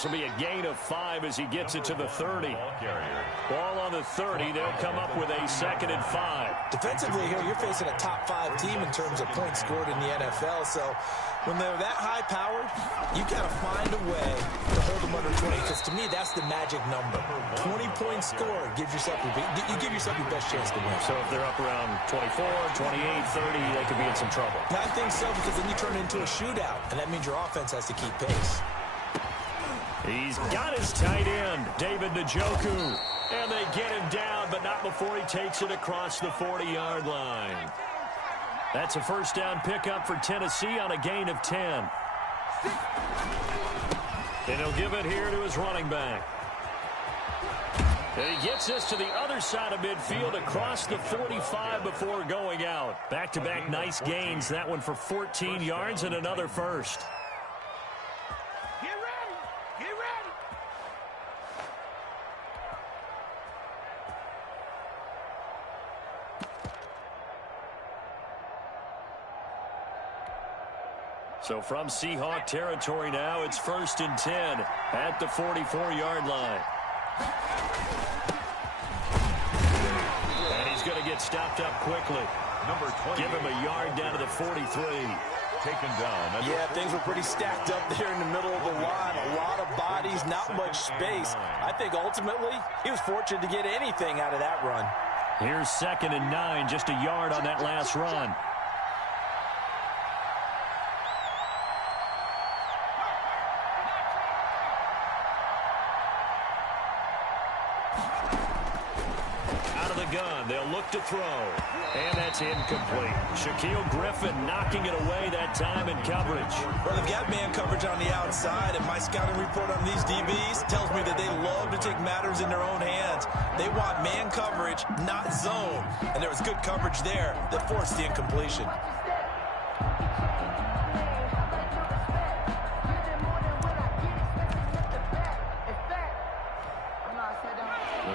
This will be a gain of 5 as he gets it to the 30. Ball on the 30. They'll come up with a 2nd and 5. Defensively here, you're facing a top 5 team in terms of points scored in the NFL. So when they're that high-powered, you got to find a way to hold them under 20. Because to me, that's the magic number. 20 points scored gives yourself you give yourself your best chance to win. So if they're up around 24, 28, 30, they could be in some trouble. I think so, because then you turn it into a shootout, and that means your offense has to keep pace. He's got his tight end, David Njoku. And they get him down, but not before he takes it across the 40-yard line. That's a first down pickup for Tennessee on a gain of 10. And he'll give it here to his running back. And he gets this to the other side of midfield across the 45 before going out. Back-to-back nice gains. That one for 14 yards and another first. Get ready. Get ready. So from Seahawk territory now, it's 1st and 10 at the 44-yard line. And he's going to get stopped up quickly. Number 20. Give him a yard down to the 43. Taken down. Yeah, things were pretty stacked up there in the middle of the line. A lot of bodies, not much space. I think ultimately he was fortunate to get anything out of that run. Here's 2nd and 9, just a yard on that last run. Gun. They'll look to throw. And that's incomplete. Shaquille Griffin knocking it away that time in coverage. Well, they've got man coverage on the outside, and my scouting report on these DBs tells me that they love to take matters in their own hands. They want man coverage, not zone. And there was good coverage there that forced the incompletion.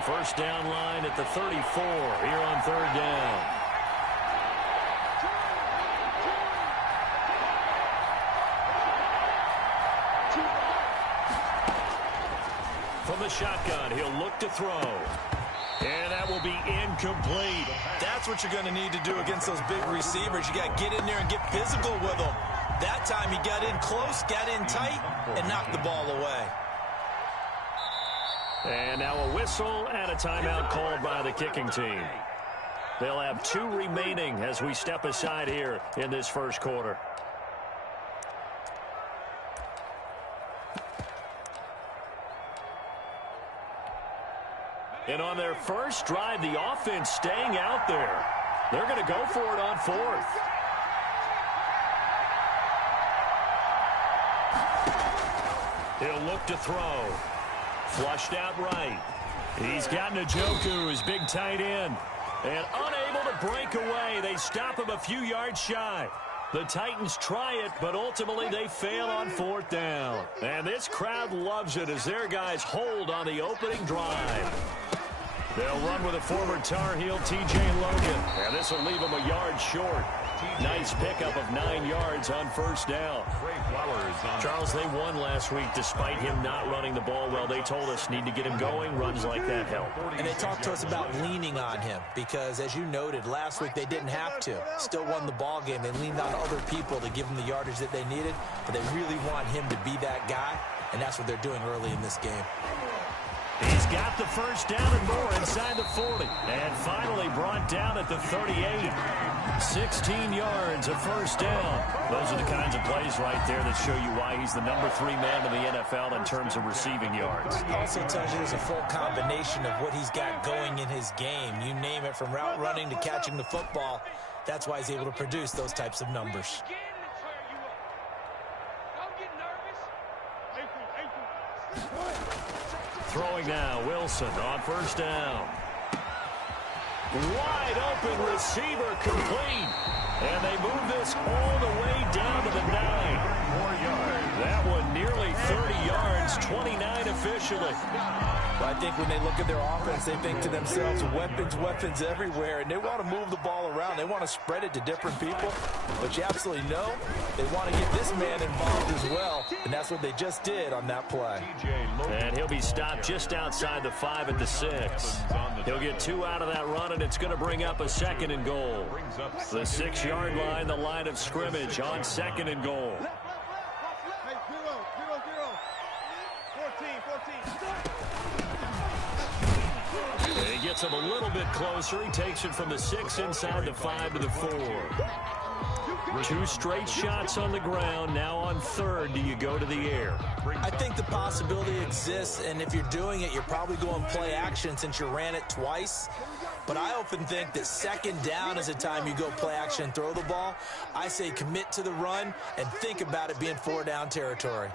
First down line at the 34 here on 3rd down. From the shotgun, he'll look to throw. And that will be incomplete. That's what you're going to need to do against those big receivers. You got to get in there and get physical with them. That time he got in close, got in tight, and knocked the ball away. And now a whistle and a timeout called by the kicking team. They'll have 2 remaining as we step aside here in this first quarter. And on their first drive, the offense staying out there. They're going to go for it on 4th. He'll look to throw. Flushed out right. He's got Njoku, his big tight end. And unable to break away. They stop him a few yards shy. The Titans try it, but ultimately they fail on 4th down. And this crowd loves it as their guys hold on the opening drive. They'll run with a former Tar Heel, T.J. Logan. And this will leave him a yard short. Nice pickup of 9 yards on 1st down. Charles, they won last week despite him not running the ball well. They told us need to get him going. Runs like that help. And they talked to us about leaning on him because, as you noted, last week they didn't have to. Still won the ball game. They leaned on other people to give them the yardage that they needed, but they really want him to be that guy, and that's what they're doing early in this game. He's got the first down and more inside the 40. And finally brought down at the 38. 16 yards, a first down. Those are the kinds of plays right there that show you why he's the number 3 man in the NFL in terms of receiving yards. It also tells you there's a full combination of what he's got going in his game. You name it, from route running to catching the football. That's why he's able to produce those types of numbers. Throwing now, Wilson on first down. Wide open receiver complete. And they move this all the way down to the 9. 4 yards. That one nearly 30 yards, 29 officially. Well, I think when they look at their offense, they think to themselves, weapons everywhere, and they want to move the ball around. They want to spread it to different people, but you absolutely know they want to get this man involved as well, and that's what they just did on that play. And he'll be stopped just outside the 5 at the 6. He'll get 2 out of that run, and it's going to bring up a 2nd and goal. The 6-yard line, the line of scrimmage on 2nd and goal. He gets him a little bit closer. He takes it from the 6 inside the 5 to the 4. 2 straight shots on the ground. Now on 3rd, do you go to the air? I think the possibility exists, and if you're doing it, you're probably going play action since you ran it twice. But I often think that 2nd down is the time you go play action and throw the ball. I say commit to the run and think about it being 4-down territory.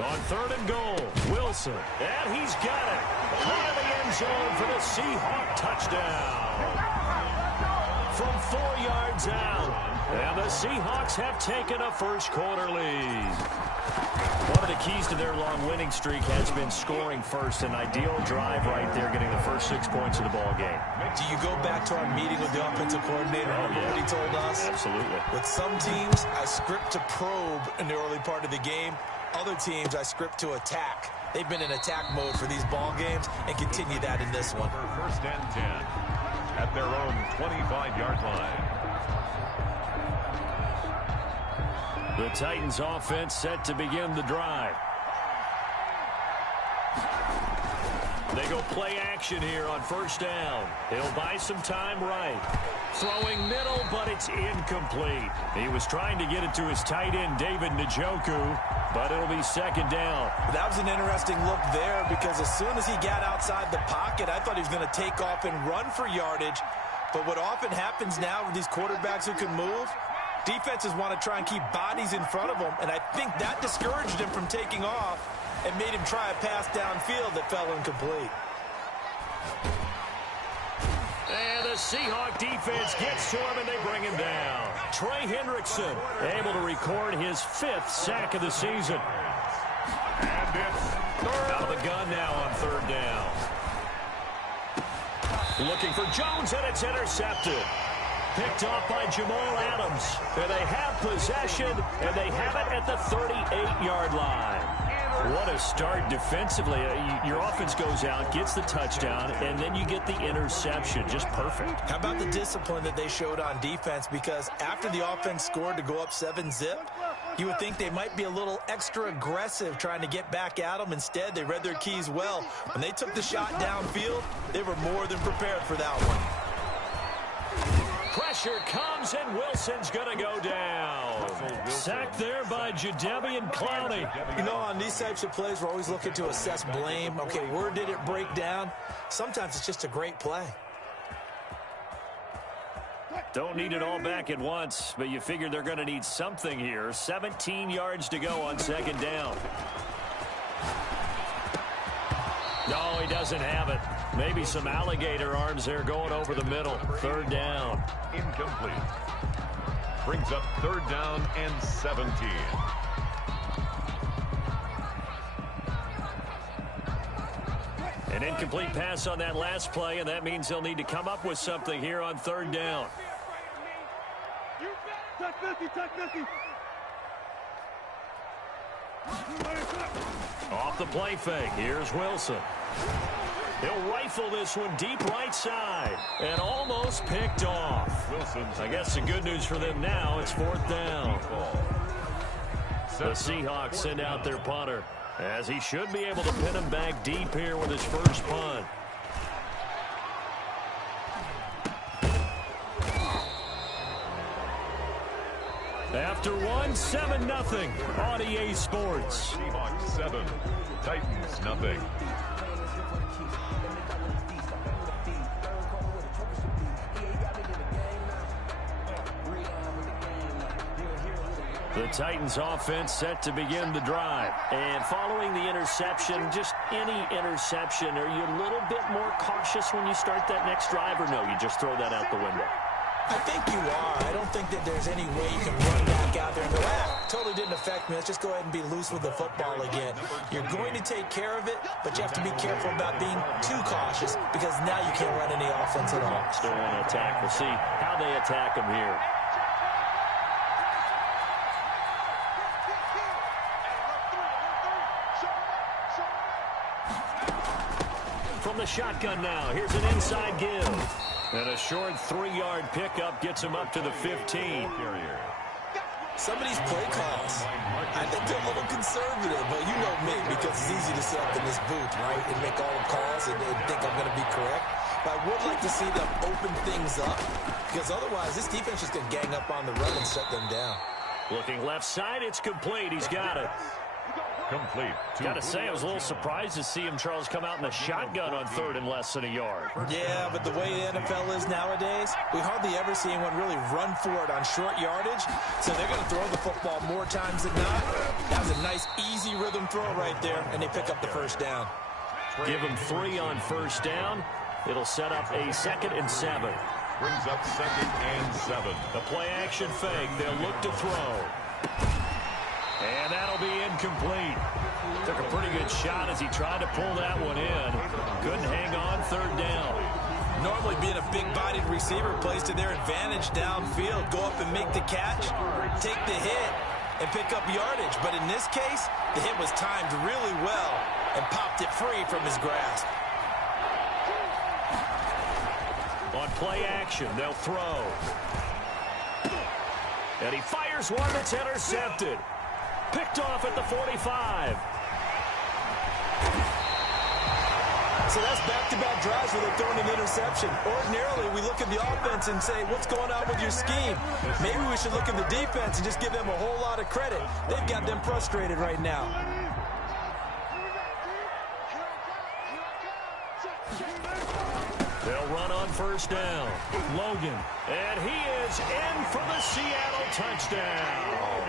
On 3rd and goal, Wilson, and he's got it. Caught in the end zone for the Seahawk touchdown. From 4 yards out, and the Seahawks have taken a first-quarter lead. One of the keys to their long winning streak has been scoring first. An ideal drive right there, getting the first 6 points of the ball game. Do you go back to our meeting with the offensive coordinator? What he told us? Absolutely. With some teams, I script to probe in the early part of the game. Other teams, I script to attack. They've been in attack mode for these ball games and continue that in this one. 1st and 10 at their own 25-yard line. The Titans offense set to begin the drive. They go play action here on 1st down. He'll buy some time right. Throwing middle, but it's incomplete. He was trying to get it to his tight end, David Njoku, but it'll be 2nd down. That was an interesting look there because as soon as he got outside the pocket, I thought he was going to take off and run for yardage. But what often happens now with these quarterbacks who can move, defenses want to try and keep bodies in front of them, and I think that discouraged him from taking off and made him try a pass downfield that fell incomplete. And the Seahawk defense gets to him, and they bring him down. Trey Hendrickson able to record his 5th sack of the season. And it's Out of the gun now on 3rd down. Looking for Jones, and it's intercepted. Picked off by Jamal Adams. And they have possession, and they have it at the 38-yard line. What a start defensively. Your offense goes out, gets the touchdown, and then you get the interception. Just perfect. How about the discipline that they showed on defense? Because after the offense scored to go up 7-zip, you would think they might be a little extra aggressive trying to get back at them. Instead, they read their keys well. When they took the shot downfield, they were more than prepared for that one. Pressure comes, and Wilson's going to go down. Sacked there by Jadeveon Clowney. You know, on these types of plays, we're always looking to assess blame. Okay, where did it break down? Sometimes it's just a great play. Don't need it all back at once, but you figure they're going to need something here. 17 yards to go on 2nd down. No, he doesn't have it. Maybe some alligator arms there going over the middle. 3rd down. incomplete. Brings up 3rd down and 17. An incomplete pass on that last play, and that means they'll need to come up with something here on 3rd down. Off the play fake, here's Wilson. He'll rifle this one deep right side and almost picked off. I guess the good news for them now, it's 4th down. The Seahawks send out their punter, as he should be able to pin him back deep here with his first punt. After one, 7-0 on EA Sports. Seahawks 7, Titans 0. The Titans offense set to begin the drive. And following the interception, just any interception, are you a little bit more cautious when you start that next drive, or no, you just throw that out the window? I think you are. I don't think that there's any way you can run back out there and go, totally didn't affect me. Let's just go ahead and be loose with the football again. You're going to take care of it, but you have to be careful about being too cautious because now you can't run any offense at all. Still want to attack. We'll see how they attack them here. From the shotgun now, here's an inside give. And a short 3-yard pickup gets him up to the 15. Some of these play calls, I think they're a little conservative, but you know me, because it's easy to sit up in this booth, right, and make all the calls and think I'm going to be correct. But I would like to see them open things up, because otherwise this defense is going to gang up on the run and shut them down. Looking left side, it's complete. He's got it. Complete. Got to say, I was a little surprised to see him, Charles, come out in the shotgun on 3rd and less than a yard. Yeah, but the way the NFL is nowadays, we hardly ever see anyone really run for it on short yardage. So they're going to throw the football more times than not. That was a nice, easy rhythm throw right there, and they pick up the first down. Give him 3 on first down. It'll set up a 2nd and 7. Brings up 2nd and 7. The play action fake. They'll look to throw. And that'll be incomplete. Took a pretty good shot as he tried to pull that one in. Couldn't hang on 3rd down. Normally being a big-bodied receiver plays to their advantage downfield. Go up and make the catch, take the hit, and pick up yardage. But in this case, the hit was timed really well and popped it free from his grasp. On play action, they'll throw. And he fires one that's intercepted. Picked off at the 45. So that's back-to-back drives where they're throwing an interception. Ordinarily, we look at the offense and say, what's going on with your scheme? Maybe we should look at the defense and just give them a whole lot of credit. They've got them frustrated right now. They'll run on first down. Logan. And he is in for the Seattle touchdown.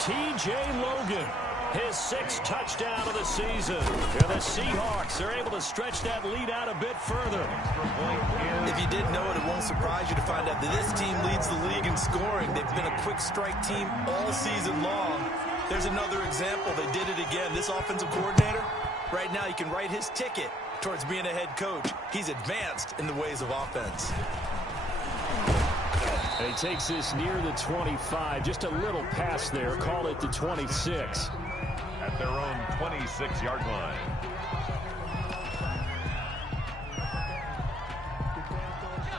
T.J. Logan, his 6th touchdown of the season. And the Seahawks are able to stretch that lead out a bit further. If you didn't know it, it won't surprise you to find out that this team leads the league in scoring. They've been a quick strike team all season long. There's another example. They did it again. This offensive coordinator, right now you can write his ticket towards being a head coach. He's advanced in the ways of offense. And he takes this near the 25. Just a little pass there. Call it the 26. At their own 26-yard line.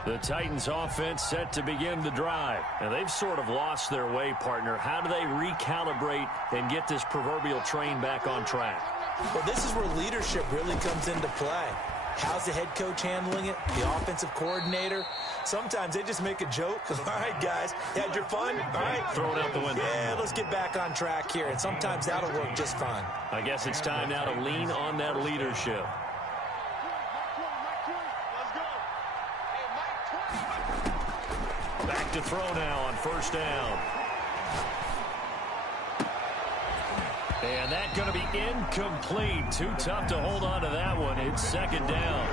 The Titans offense set to begin the drive. And they've sort of lost their way, partner. How do they recalibrate and get this proverbial train back on track? Well, this is where leadership really comes into play. How's the head coach handling it? The offensive coordinator? Sometimes they just make a joke. All right, guys, you had your fun? All right. Throw it out the window. Yeah, let's get back on track here. And sometimes that'll work just fine. I guess it's time now to lean on that leadership. Back to throw now on first down. And that's going to be incomplete. Too tough to hold on to that one. It's 2nd down.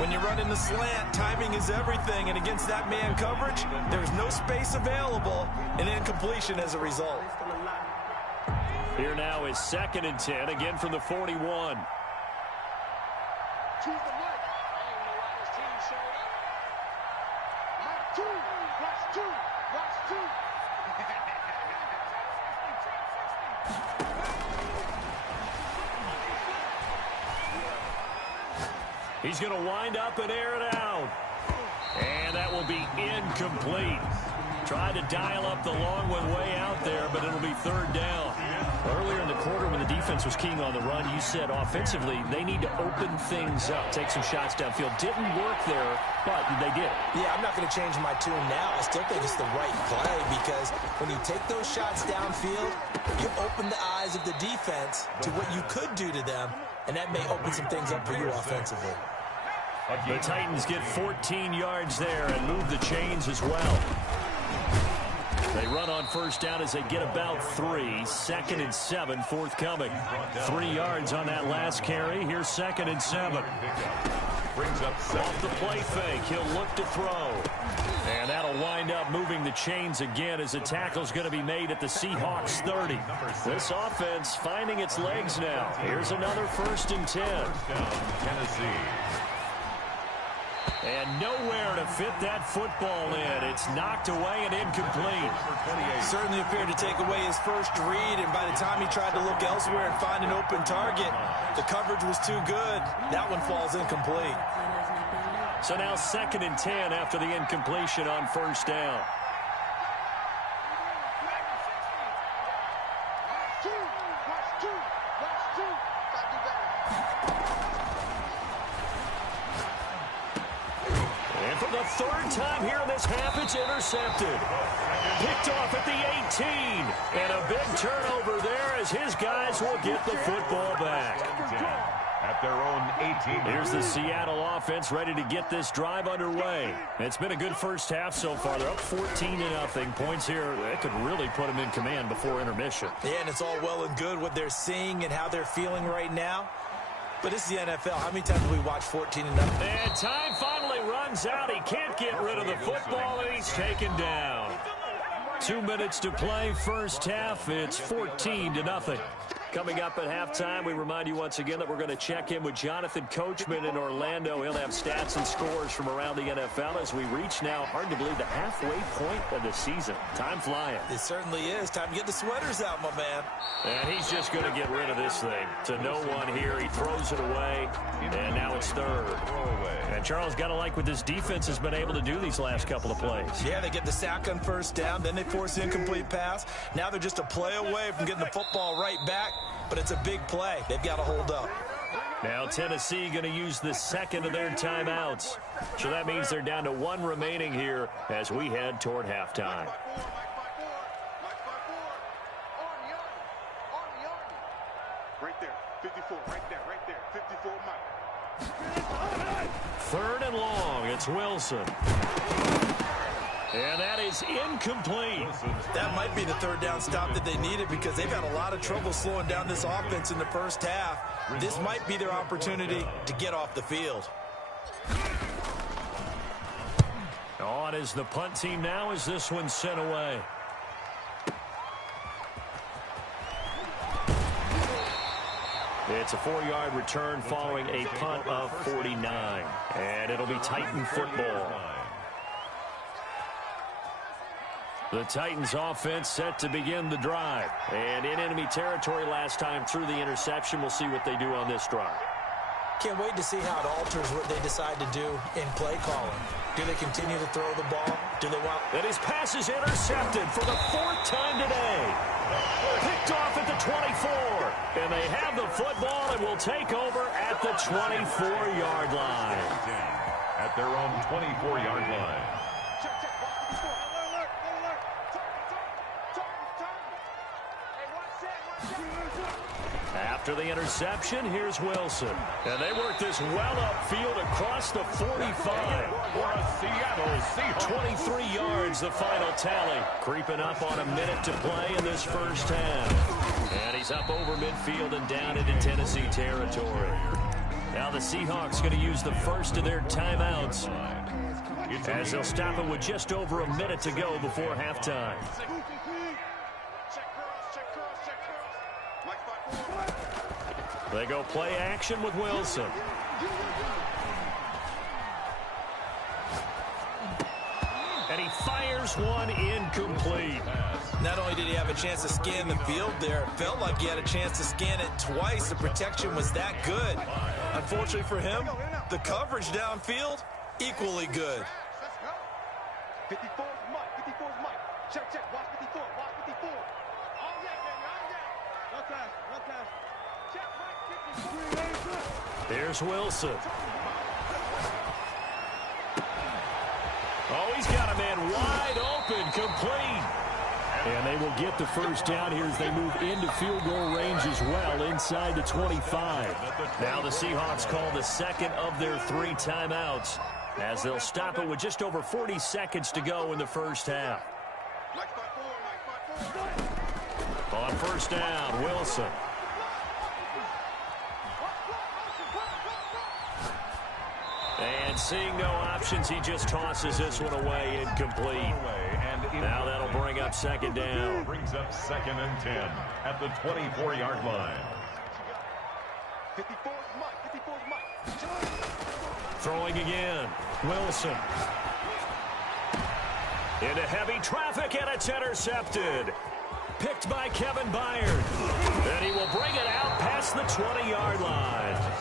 When you're running the slant, timing is everything. And against that man coverage, there's no space available. And incompletion as a result. Here now is 2nd and 10, again from the 41. He's going to wind up and air it out. And that will be incomplete. Tried to dial up the long one way out there, but it'll be 3rd down. Earlier in the quarter when the defense was keying on the run, you said offensively they need to open things up, take some shots downfield. Didn't work there, but they did. Yeah, I'm not going to change my tune now. I still think it's the right play because when you take those shots downfield, you open the eyes of the defense to what you could do to them, and that may open some things up for you offensively. The Titans get 14 yards there and move the chains as well. They run on first down as they get about 3. 2nd and 7 forthcoming. 3 yards on that last carry. Here's 2nd and 7. Brings up 7. Off the play fake. He'll look to throw. And that'll wind up moving the chains again as the tackle's going to be made at the Seahawks 30. This offense finding its legs now. Here's another 1st and 10. Tennessee. And nowhere to fit that football in. It's knocked away and incomplete. Certainly appeared to take away his first read, and by the time he tried to look elsewhere and find an open target, the coverage was too good. That one falls incomplete. So now 2nd and 10 after the incompletion on 1st down. And for the 3rd time here in this half, it's intercepted. Picked off at the 18. And a big turnover there as his guys will get the football back. At their own 18. Here's the Seattle offense ready to get this drive underway. It's been a good first half so far. They're up 14-0. Points here, that could really put them in command before intermission. Yeah, and it's all well and good what they're seeing and how they're feeling right now. But this is the NFL. How many times have we watched 14-0? And time finally runs out. He can't get rid of the football, and he's taken down. 2 minutes to play, first half. It's 14-0. Coming up at halftime, we remind you once again that we're going to check in with Jonathan Coachman in Orlando. He'll have stats and scores from around the NFL as we reach now, hard to believe, the halfway point of the season. Time flying. It certainly is. Time to get the sweaters out, my man. And he's just going to get rid of this thing. To no one here. He throws it away, and now it's 3rd. And Charles, got to like what this defense has been able to do these last couple of plays. Yeah, they get the sack on 1st down, then they force the incomplete pass. Now they're just a play away from getting the football right back. But it's a big play. They've got to hold up. Now Tennessee going to use the 2nd of their timeouts. So that means they're down to 1 remaining here as we head toward halftime. Right there, 54, right there, 54, Mike. 3rd and long, it's Wilson. And that is incomplete. That might be the 3rd down stop that they needed because they've had a lot of trouble slowing down this offense in the first half. This might be their opportunity to get off the field. On is the punt team now as this one's sent away. It's a 4-yard return following a punt of 49. And it'll be Titan football. The Titans offense set to begin the drive. And in enemy territory last time through the interception. We'll see what they do on this drive. Can't wait to see how it alters what they decide to do in play calling. Do they continue to throw the ball? Do they want... And his pass is intercepted for the 4th time today. Picked off at the 24. And they have the football and will take over at the 24-yard line. At their own 24-yard line. After the interception, here's Wilson. And they work this well upfield across the 45. For a Seattle Seahawks. 23 yards, the final tally. Creeping up on a minute to play in this first half. And he's up over midfield and down into Tennessee territory. Now the Seahawks going to use the first of their timeouts as they'll stop it with just over a minute to go before halftime. They go play action with Wilson. And he fires one incomplete. Not only did he have a chance to scan the field there, it felt like he had a chance to scan it twice. The protection was that good. Unfortunately for him, the coverage downfield, equally good. 54 is Mike, 54 is Mike. Check, watch 54, watch 54. All day, baby, all day. No time, no time. Check, Mike, 54. There's Wilson. Oh, he's got a man wide open, complete. And they will get the first down here as they move into field goal range as well, inside the 25. Now the Seahawks call the second of their 3 timeouts as they'll stop it with just over 40 seconds to go in the first half. On first down, Wilson. And And seeing no options, he just tosses this one away, incomplete. Now that'll bring up second down. Brings up 2nd and 10 at the 24-yard line. 54 is Mike. 54 is Mike. Throwing again. Wilson. Into heavy traffic, and it's intercepted. Picked by Kevin Byard. And he will bring it out past the 20-yard line.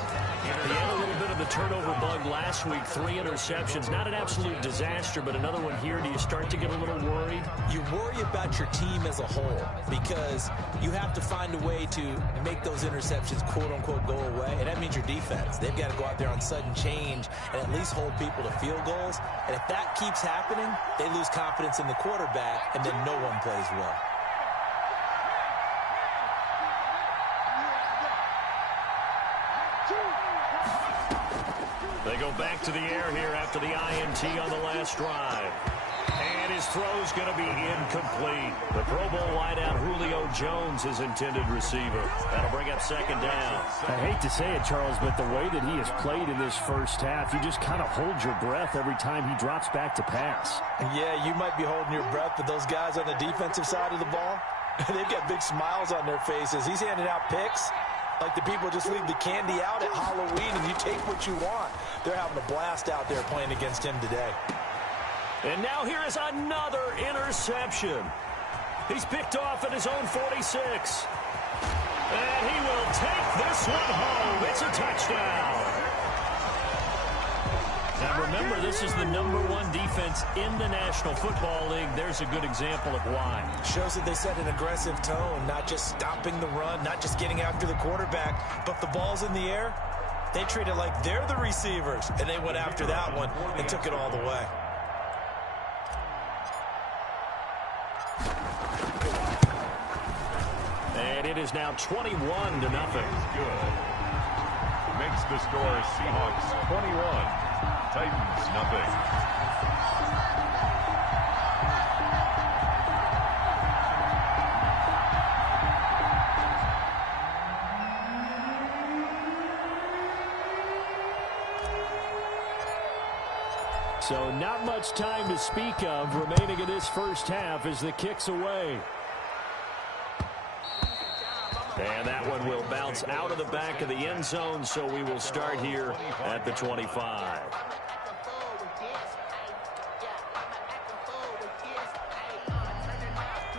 He had a little bit of the turnover bug last week. 3 interceptions. Not an absolute disaster, but another one here. Do you start to get a little worried? You worry about your team as a whole because you have to find a way to make those interceptions, quote-unquote, go away. And that means your defense. They've got to go out there on sudden change and at least hold people to field goals. And if that keeps happening, they lose confidence in the quarterback, and then no one plays well. They go back to the air here after the INT on the last drive. And his throw's going to be incomplete. The Pro Bowl wideout Julio Jones is intended receiver. That'll bring up second down. I hate to say it, Charles, but the way that he has played in this first half, you just kind of hold your breath every time he drops back to pass. Yeah, you might be holding your breath, but those guys on the defensive side of the ball, they've got big smiles on their faces. He's handing out picks like the people just leave the candy out at Halloween and you take what you want. They're having a blast out there playing against him today. And now here is another interception. He's picked off at his own 46. And he will take this one home. It's a touchdown. Now remember, this is the #1 defense in the National Football League. There's a good example of why. Shows that they set an aggressive tone, not just stopping the run, not just getting after the quarterback, but the ball's in the air. They treat it like they're the receivers, and they went after that one and took it all the way. And it is now 21-0. Good. Makes the score Seahawks 21, Titans nothing. So not much time to speak of remaining in this first half as the kick's away. And that one will bounce out of the back of the end zone, so we will start here at the 25.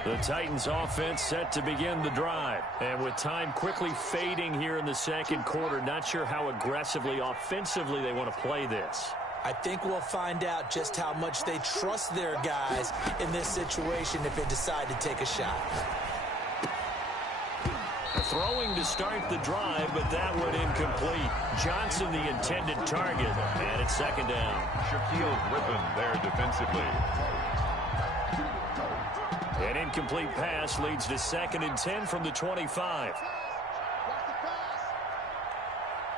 The Titans offense set to begin the drive. And with time quickly fading here in the second quarter, not sure how aggressively, offensively they want to play this. I think we'll find out just how much they trust their guys in this situation if they decide to take a shot. Throwing to start the drive, but that one incomplete. Johnson the intended target, and it's second down. Shaquille Griffin there defensively. An incomplete pass leads to 2nd and 10 from the 25. Watch the pass.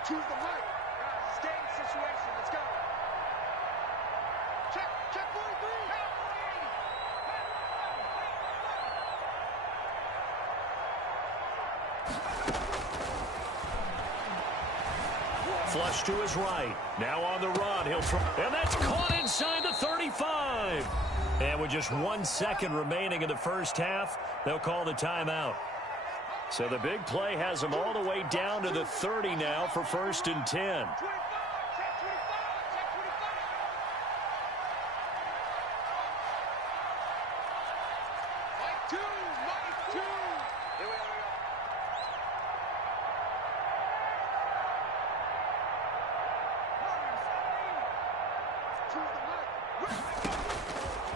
Choose the right. Stay in the situation. Let's go. Check 43. Flush to his right. Now on the run. He'll throw. And that's caught inside the 35. And with just 1 second remaining in the first half, they'll call the timeout. So the big play has them all the way down to the 30 now for 1st and 10.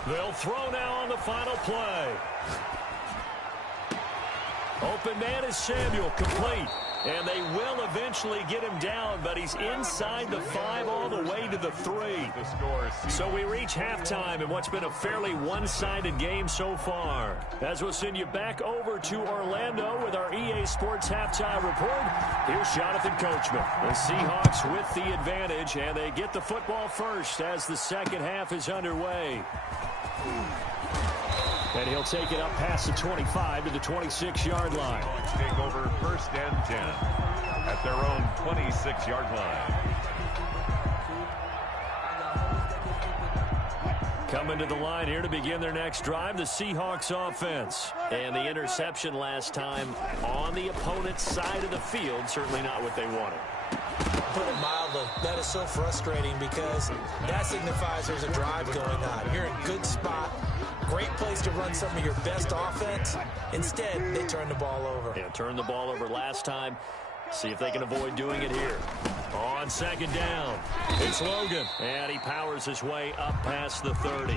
They'll throw now on the final play. Open man is Samuel, complete. And they will eventually get him down, but he's inside the 5 all the way to the 3. So we reach halftime in what's been a fairly one-sided game so far. As we'll send you back over to Orlando with our EA Sports Halftime Report, here's Jonathan Coachman. The Seahawks with the advantage, and they get the football first as the second half is underway. And he'll take it up past the 25 to the 26-yard line. Take over 1st and 10 at their own 26-yard line. Coming to the line here to begin their next drive, the Seahawks offense. And the interception last time on the opponent's side of the field, certainly not what they wanted. Put it mildly, that is so frustrating because that signifies there's a drive going on. You're in a good spot, great place to run some of your best offense. Instead, they turn the ball over. Yeah, turned the ball over last time. See if they can avoid doing it here. On second down, it's Logan. And he powers his way up past the 30.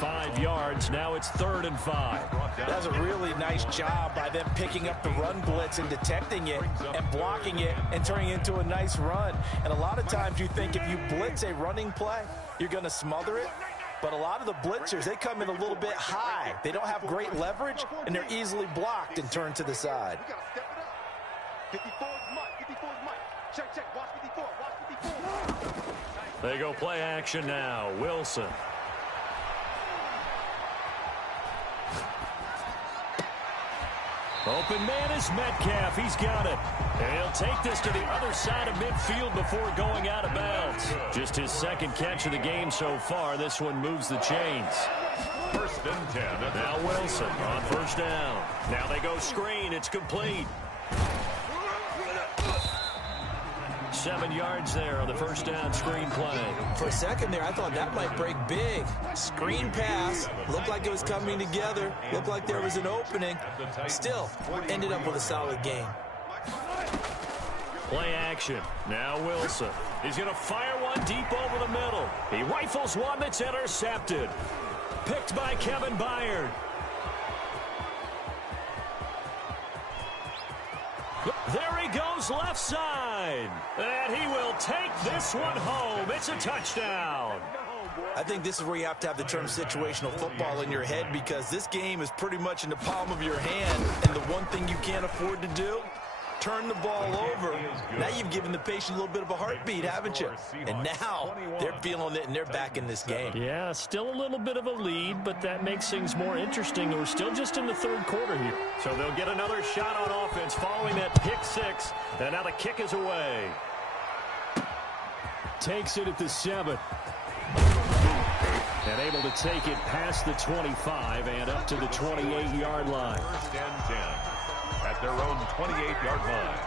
5 yards, now it's 3rd and 5. That's a really nice job by them picking up the run blitz and detecting it and blocking it and turning it into a nice run. And a lot of times you think if you blitz a running play, you're going to smother it. But a lot of the blitzers, they come in a little bit high. They don't have great leverage, and they're easily blocked and turned to the side. 54 is Mike. 54 is Mike. Check, check. Watch 54. Watch 54. They go play action now. Wilson. Open man is Metcalf. He's got it. And he'll take this to the other side of midfield before going out of bounds. Just his second catch of the game so far. This one moves the chains. 1st and 10. Now Wilson on 1st down. Now they go screen. It's complete. 7 yards there on the 1st down screen play. For a second there, I thought that might break big. Screen pass. Looked like it was coming together. Looked like there was an opening. Still, ended up with a solid game. Play action. Now Wilson. He's going to fire one deep over the middle. He rifles one that's intercepted. Picked by Kevin Byard. There he goes left side. And he will take this one home. It's a touchdown. I think this is where you have to have the term situational football in your head because this game is pretty much in the palm of your hand. And the one thing you can't afford to do, turn the ball over. Now you've given the patient a little bit of a heartbeat, haven't you? And now they're feeling it and they're back in this game. Yeah, still a little bit of a lead, but that makes things more interesting. We're still just in the 3rd quarter here. So they'll get another shot on offense following that pick 6. And now the kick is away. Takes it at the 7. And able to take it past the 25 and up to the 28-yard line. 1st and 10. At their own 28-yard line.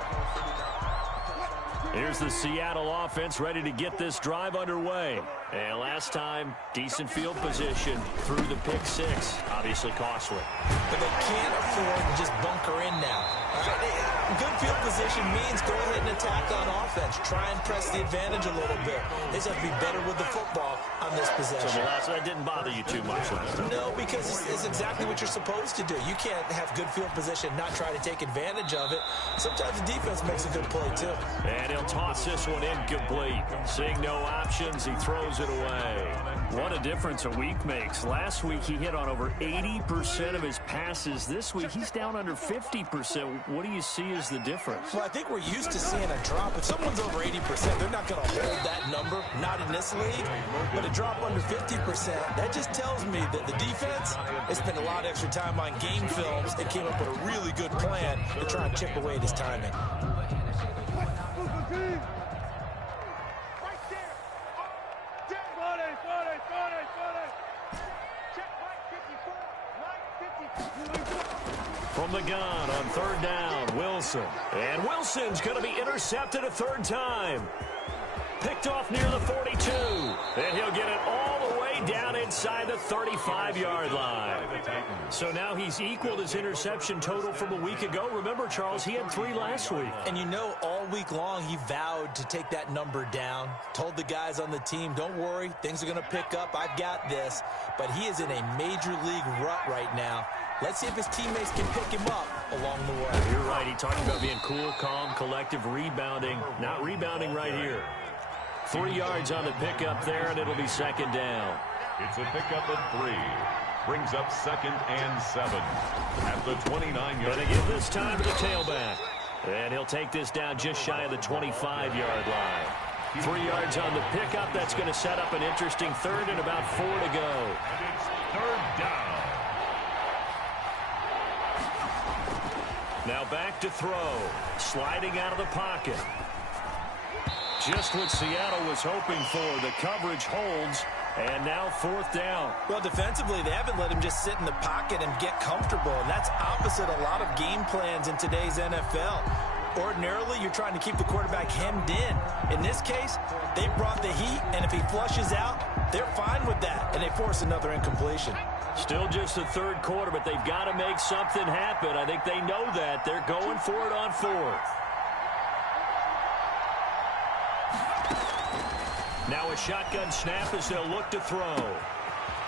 Here's the Seattle offense ready to get this drive underway. And last time, decent field position through the pick 6. Obviously costly. But they can't afford to just bunker in now. All right? Good field position means go ahead and attack on offense. Try and press the advantage a little bit. They just have to be better with the football on this possession. So that didn't bother you too much last time? No, because it's exactly what you're supposed to do. You can't have good field position, not try to take advantage of it. Sometimes the defense makes a good play, too. And he'll toss this one incomplete. Seeing no options, he throws it away. What a difference a week makes. Last week, he hit on over 80% of his passes. This week, he's down under 50%. What do you see as the difference? Well, I think we're used to seeing a drop. If someone's over 80%, they're not going to hold that number, not in this league. But a drop under 50%, that just tells me that the defense has spent a lot of extra time on game films and came up with a really good plan to try and chip away at his timing. From the gun on 3rd down, Wilson. And Wilson's going to be intercepted a 3rd time. Picked off near the 42. And he'll get it all the way down inside the 35-yard line. So now he's equaled his interception total from a week ago. Remember, Charles, he had 3 last week. And you know, all week long, he vowed to take that number down. Told the guys on the team, don't worry, things are going to pick up. I've got this. But he is in a major league rut right now. Let's see if his teammates can pick him up along the way. You're right. He talked about being cool, calm, collective, rebounding. Not rebounding right here. 3 yards on the pickup there, and it'll be 2nd down. It's a pickup at 3. Brings up 2nd and 7. At the 29-yard line. Gonna give this time to the tailback. And he'll take this down just shy of the 25-yard line. 3 yards on the pickup. That's going to set up an interesting 3rd and about 4 to go. And it's 3rd down. Now back to throw. Sliding out of the pocket. Just what Seattle was hoping for. The coverage holds, And now 4th down. Well, defensively, they haven't let him just sit in the pocket and get comfortable, and that's opposite a lot of game plans in today's NFL. Ordinarily, you're trying to keep the quarterback hemmed in. In this case, they brought the heat, and if he flushes out, they're fine with that, and they force another incompletion. Still just the 3rd quarter, but they've got to make something happen. I think they know that. They're going for it on 4th. Now a shotgun snap as they'll look to throw.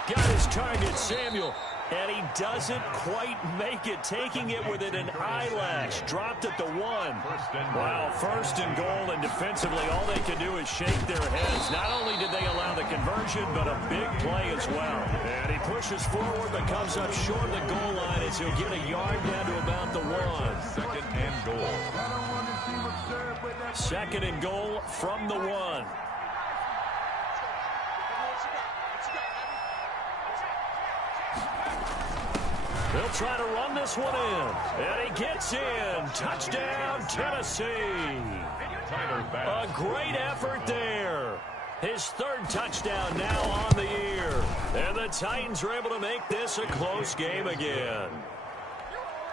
Got his target, Samuel. And he doesn't quite make it, taking it within an eyelash. Dropped at the 1. Wow, 1st and goal, and defensively all they can do is shake their heads. Not only did they allow the conversion, but a big play as well. And he pushes forward but comes up short of the goal line as he'll get a yard down to about the 1. 2nd and goal. 2nd and goal from the 1. They'll try to run this one in. And he gets in. Touchdown, Tennessee. A great effort there. His 3rd touchdown now on the year. And the Titans are able to make this a close game again.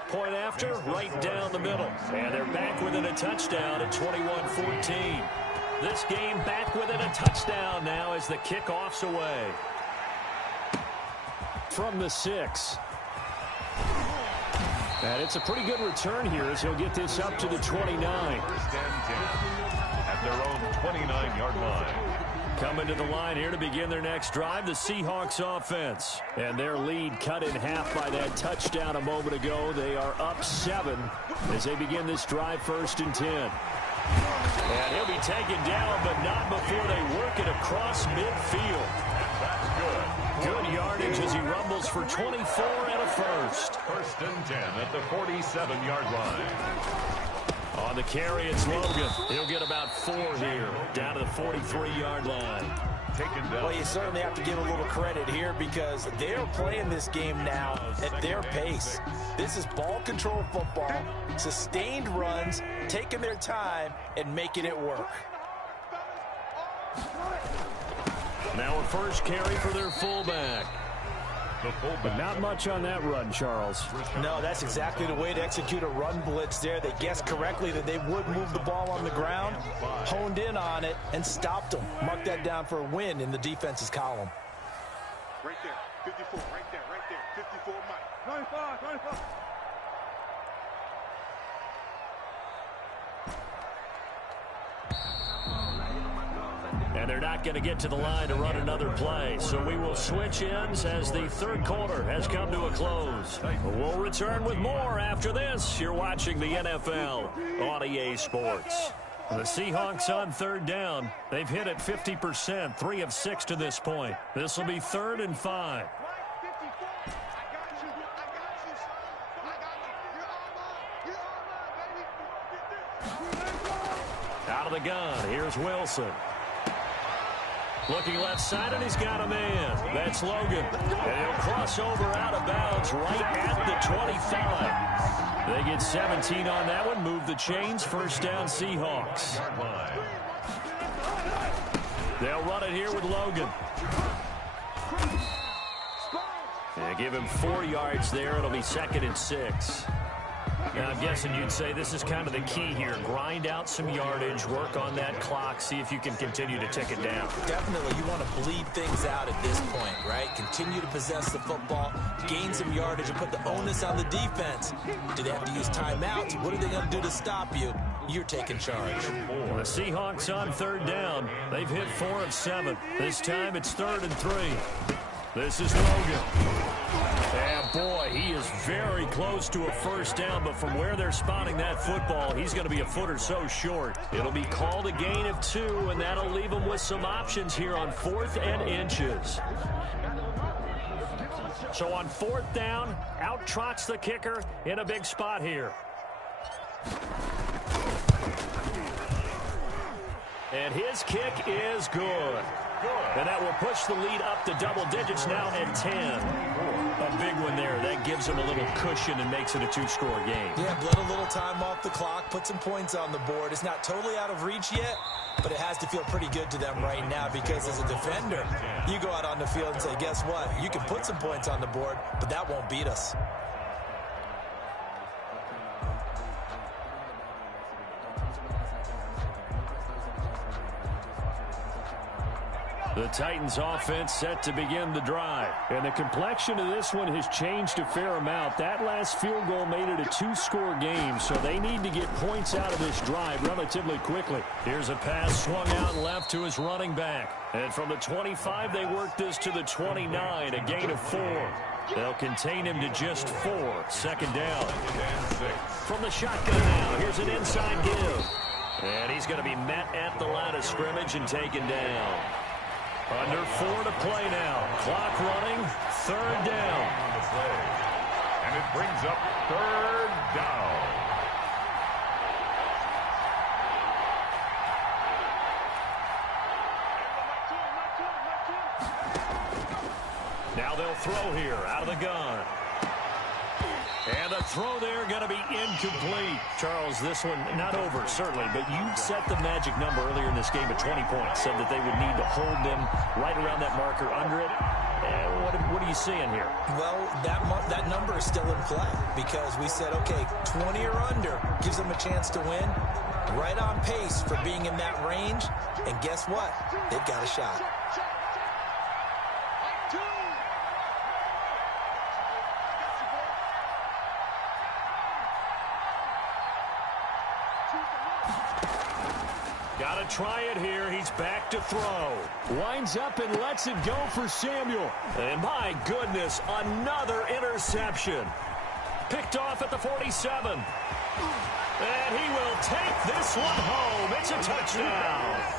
Point after, right down the middle. And they're back within a touchdown at 21-14. This game back within a touchdown now as the kickoff's away. From the 6. And it's a pretty good return here as he'll get this up to the 29. 1st and 10 at their own 29-yard line. Coming to the line here to begin their next drive, the Seahawks offense. And their lead cut in half by that touchdown a moment ago. They are up 7 as they begin this drive, 1st and 10. And he'll be taken down, but not before they work it across midfield. That's good. Good yardage as he rumbles for 24 and a 1st. 1st and 10 at the 47-yard line. On the carry, it's Logan. He'll get about 4 here, down to the 43-yard line. Taken down. Well, you certainly have to give a little credit here because they're playing this game now at their pace. This is ball control football, sustained runs, taking their time, and making it work. Now a 1st carry for their fullback. The fullback. But not much on that run, Charles. No, that's exactly the way to execute a run blitz there. They guessed correctly that they would move the ball on the ground, honed in on it, and stopped them. Mark that down for a win in the defense's column. Right there, 54, right there, 54, Mike. 95, 95. And they're not going to get to the line to run another play. So we will switch ends as the 3rd quarter has come to a close. We'll return with more after this. You're watching the NFL on EA Sports. The Seahawks on 3rd down. They've hit it 50%, 3 of 6 to this point. This will be 3rd and 5. Out of the gun, here's Wilson. Looking left side, and he's got a man. That's Logan. And he'll cross over out of bounds right at the 25. They get 17 on that one. Move the chains. 1st down, Seahawks. They'll run it here with Logan. They give him 4 yards there. It'll be 2nd and 6. Now, I'm guessing you'd say this is kind of the key here. Grind out some yardage, work on that clock, see if you can continue to tick it down. Definitely, you want to bleed things out at this point, right? Continue to possess the football, gain some yardage, and put the onus on the defense. Do they have to use timeouts? What are they going to do to stop you? You're taking charge. The Seahawks on 3rd down. They've hit 4 of 7. This time it's 3rd and 3. This is Logan. And boy, he is very close to a 1st down, but from where they're spotting that football, he's going to be a foot or so short. It'll be called a gain of 2, and that'll leave him with some options here on 4th and inches. So on 4th down, out trots the kicker in a big spot here. And his kick is good. And that will push the lead up to double digits now at 10. A big one there. That gives them a little cushion and makes it a 2-score game. Yeah, bled a little time off the clock, put some points on the board. It's not totally out of reach yet, but it has to feel pretty good to them right now because as a defender, you go out on the field and say, guess what? You can put some points on the board, but that won't beat us. The Titans offense set to begin the drive. And the complexion of this one has changed a fair amount. That last field goal made it a 2-score game, so they need to get points out of this drive relatively quickly. Here's a pass swung out left to his running back. And from the 25, they work this to the 29, a gain of 4. They'll contain him to just 4. Second down. From the shotgun now, here's an inside give. And he's going to be met at the line of scrimmage and taken down. Under 4 to play now. Clock running. Third down. And it brings up third down. Now they'll throw here out of the gun. And the throw there going to be incomplete. Charles, this one not over, certainly, but you set the magic number earlier in this game at 20 points. Said that they would need to hold them right around that marker under it. What are you seeing here? Well, that number is still in play because we said, okay, 20 or under gives them a chance to win. Right on pace for being in that range. And guess what? They've got a shot. Got to try it here. He's back to throw. Winds up and lets it go for Samuel. And my goodness, another interception. Picked off at the 47. And he will take this one home. It's a touchdown.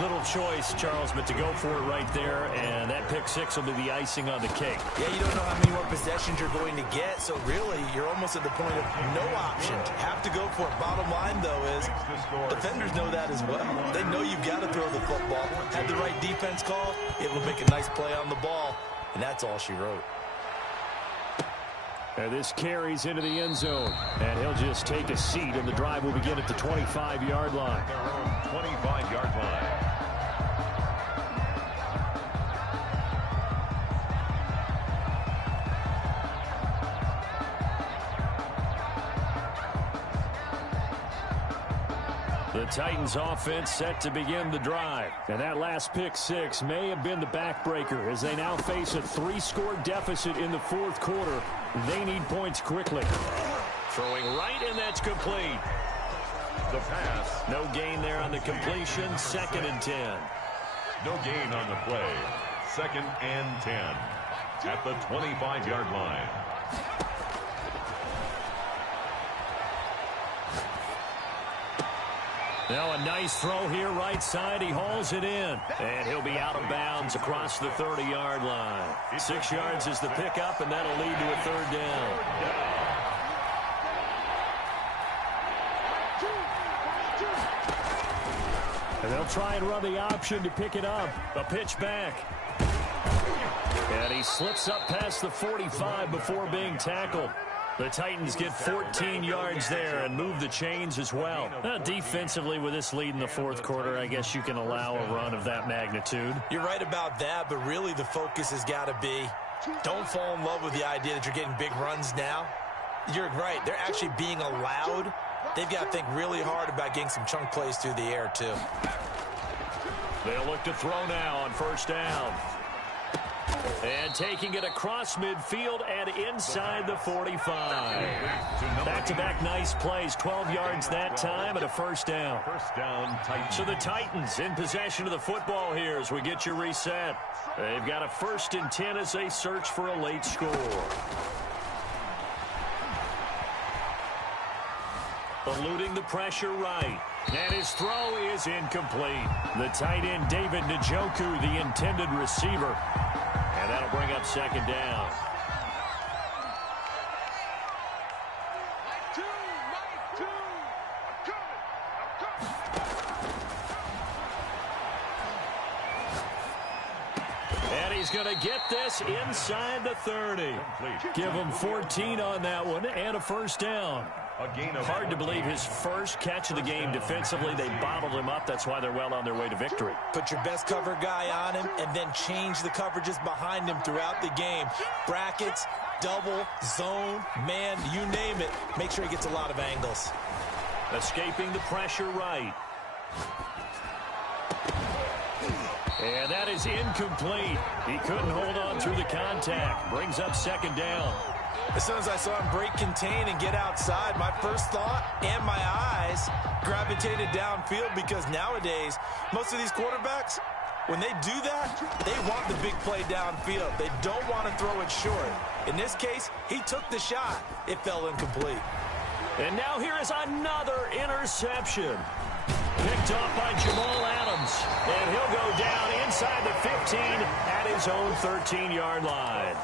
Little choice, Charles, but to go for it right there, and that pick six will be the icing on the cake. Yeah, you don't know how many more possessions you're going to get, so really you're almost at the point of no option. Have to go for it. Bottom line, though, is defenders know that as well. They know you've got to throw the football. Had the right defense call, it will make a nice play on the ball, and that's all she wrote. And this carries into the end zone. And he'll just take a seat, and the drive will begin at the 25-yard line. Their own 25-yard line. The Titans offense set to begin the drive. And that last pick six may have been the backbreaker as they now face a 3-score deficit in the fourth quarter. They need points quickly. Throwing right, and that's complete. The pass. No gain there on the completion. 2nd and 10. No gain on the play. 2nd and 10. At the 25-yard line. Now a nice throw here right side. He hauls it in. And he'll be out of bounds across the 30-yard line. 6 yards is the pickup, and that'll lead to a third down. And they'll try and run the option to pick it up. A pitch back. And he slips up past the 45 before being tackled. The Titans get 14 yards there and move the chains as well. Defensively, with this lead in the fourth quarter, I guess you can allow a run of that magnitude. You're right about that, but really the focus has got to be don't fall in love with the idea that you're getting big runs now. You're right. They're actually being allowed. They've got to think really hard about getting some chunk plays through the air, too. They'll look to throw now on first down. And taking it across midfield and inside the 45. Back-to-back nice plays. 12 yards that time and a first down. First down, Titans. So the Titans in possession of the football here as we get you reset. They've got a 1st and 10 as they search for a late score. Eluding the pressure right. And his throw is incomplete. The tight end, David Njoku, the intended receiver. And that'll bring up 2nd down. And he he's going to get this inside the 30. Give him 14 on that one and a first down. Hard to believe his first catch of the game defensively. They bottled him up. That's why they're well on their way to victory. Put your best cover guy on him and then change the coverages behind him throughout the game. Brackets, double, zone, man, you name it. Make sure he gets a lot of angles. Escaping the pressure right. And that is incomplete. He couldn't hold on through the contact. Brings up second down. As soon as I saw him break contain and get outside, my first thought and my eyes gravitated downfield, because nowadays, most of these quarterbacks, when they do that, they want the big play downfield. They don't want to throw it short. In this case, he took the shot. It fell incomplete. And now here is another interception. Picked off by Jamal Adams. And he'll go down inside the 15 at his own 13-yard line.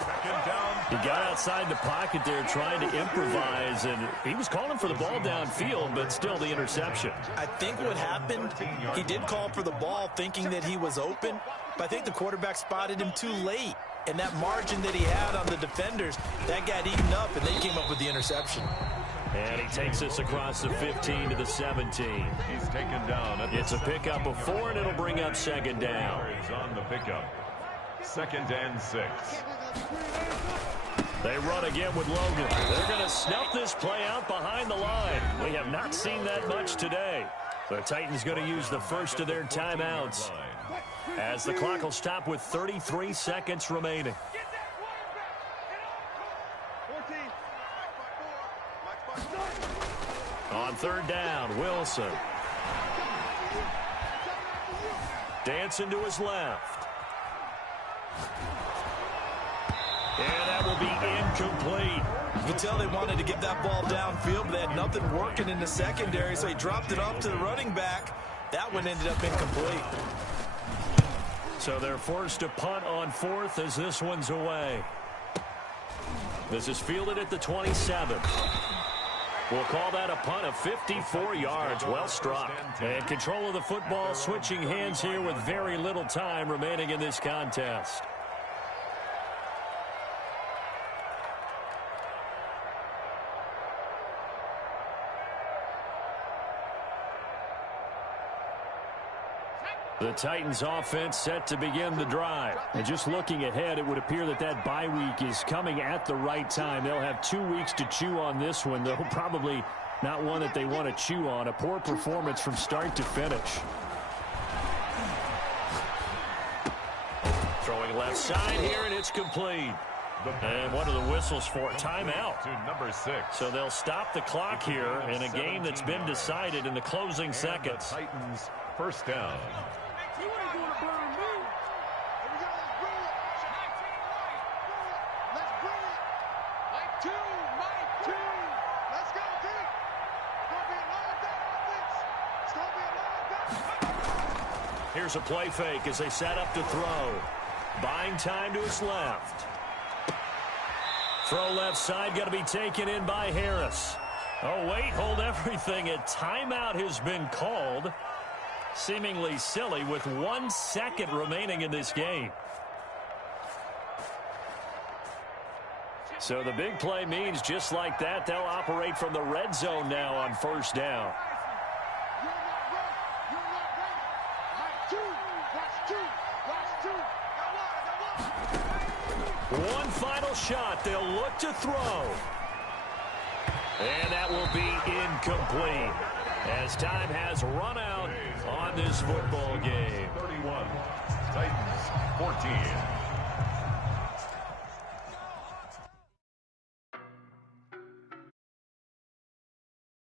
He got outside the pocket there trying to improvise, and he was calling for the ball downfield, but still the interception. I think what happened, he did call for the ball thinking that he was open, but I think the quarterback spotted him too late. And that margin that he had on the defenders, that got eaten up, and they came up with the interception. And he takes us across the 15 to the 17. He's taken down. It's a pickup of 4, and it'll bring up second down. He's on the pickup. 2nd and 6. They run again with Logan. They're going to snuff this play out behind the line. We have not seen that much today. The Titans going to use the first of their timeouts, as the clock will stop with 33 seconds remaining. On third down, Wilson. Dancing to his left. And that will be incomplete. You can tell they wanted to get that ball downfield, but they had nothing working in the secondary, so he dropped it off to the running back. That one ended up incomplete. So they're forced to punt on 4th as this one's away. This is fielded at the 27. We'll call that a punt of 54 yards. Well struck. And control of the football switching hands here with very little time remaining in this contest. The Titans offense set to begin the drive. And just looking ahead, it would appear that that bye week is coming at the right time. They'll have 2 weeks to chew on this one, though probably not one that they want to chew on. A poor performance from start to finish. Throwing left side here, and it's complete. And what are the whistles for? Timeout. To number 6. So they'll stop the clock here in a game that's been decided in the closing seconds. The Titans first down. You ain't gonna burn me. Here we go, let's bring it. Let's bring it. Mike 2, Mike 2. Let's go, deep. It's gonna be a long day offense. It's gonna be a long day. Here's a play fake as they set up to throw. Buying time to his left. Throw left side, going to be taken in by Harris. Oh, wait, hold everything. A timeout has been called. Seemingly silly with 1 second remaining in this game. So the big play means just like that, they'll operate from the red zone now on first down. You're not ready. You're not ready. Mike 2. Watch 2. Watch 2. Got one. One final shot. They'll look to throw. And that will be incomplete, as time has run out on this football game. 31. Titans 14.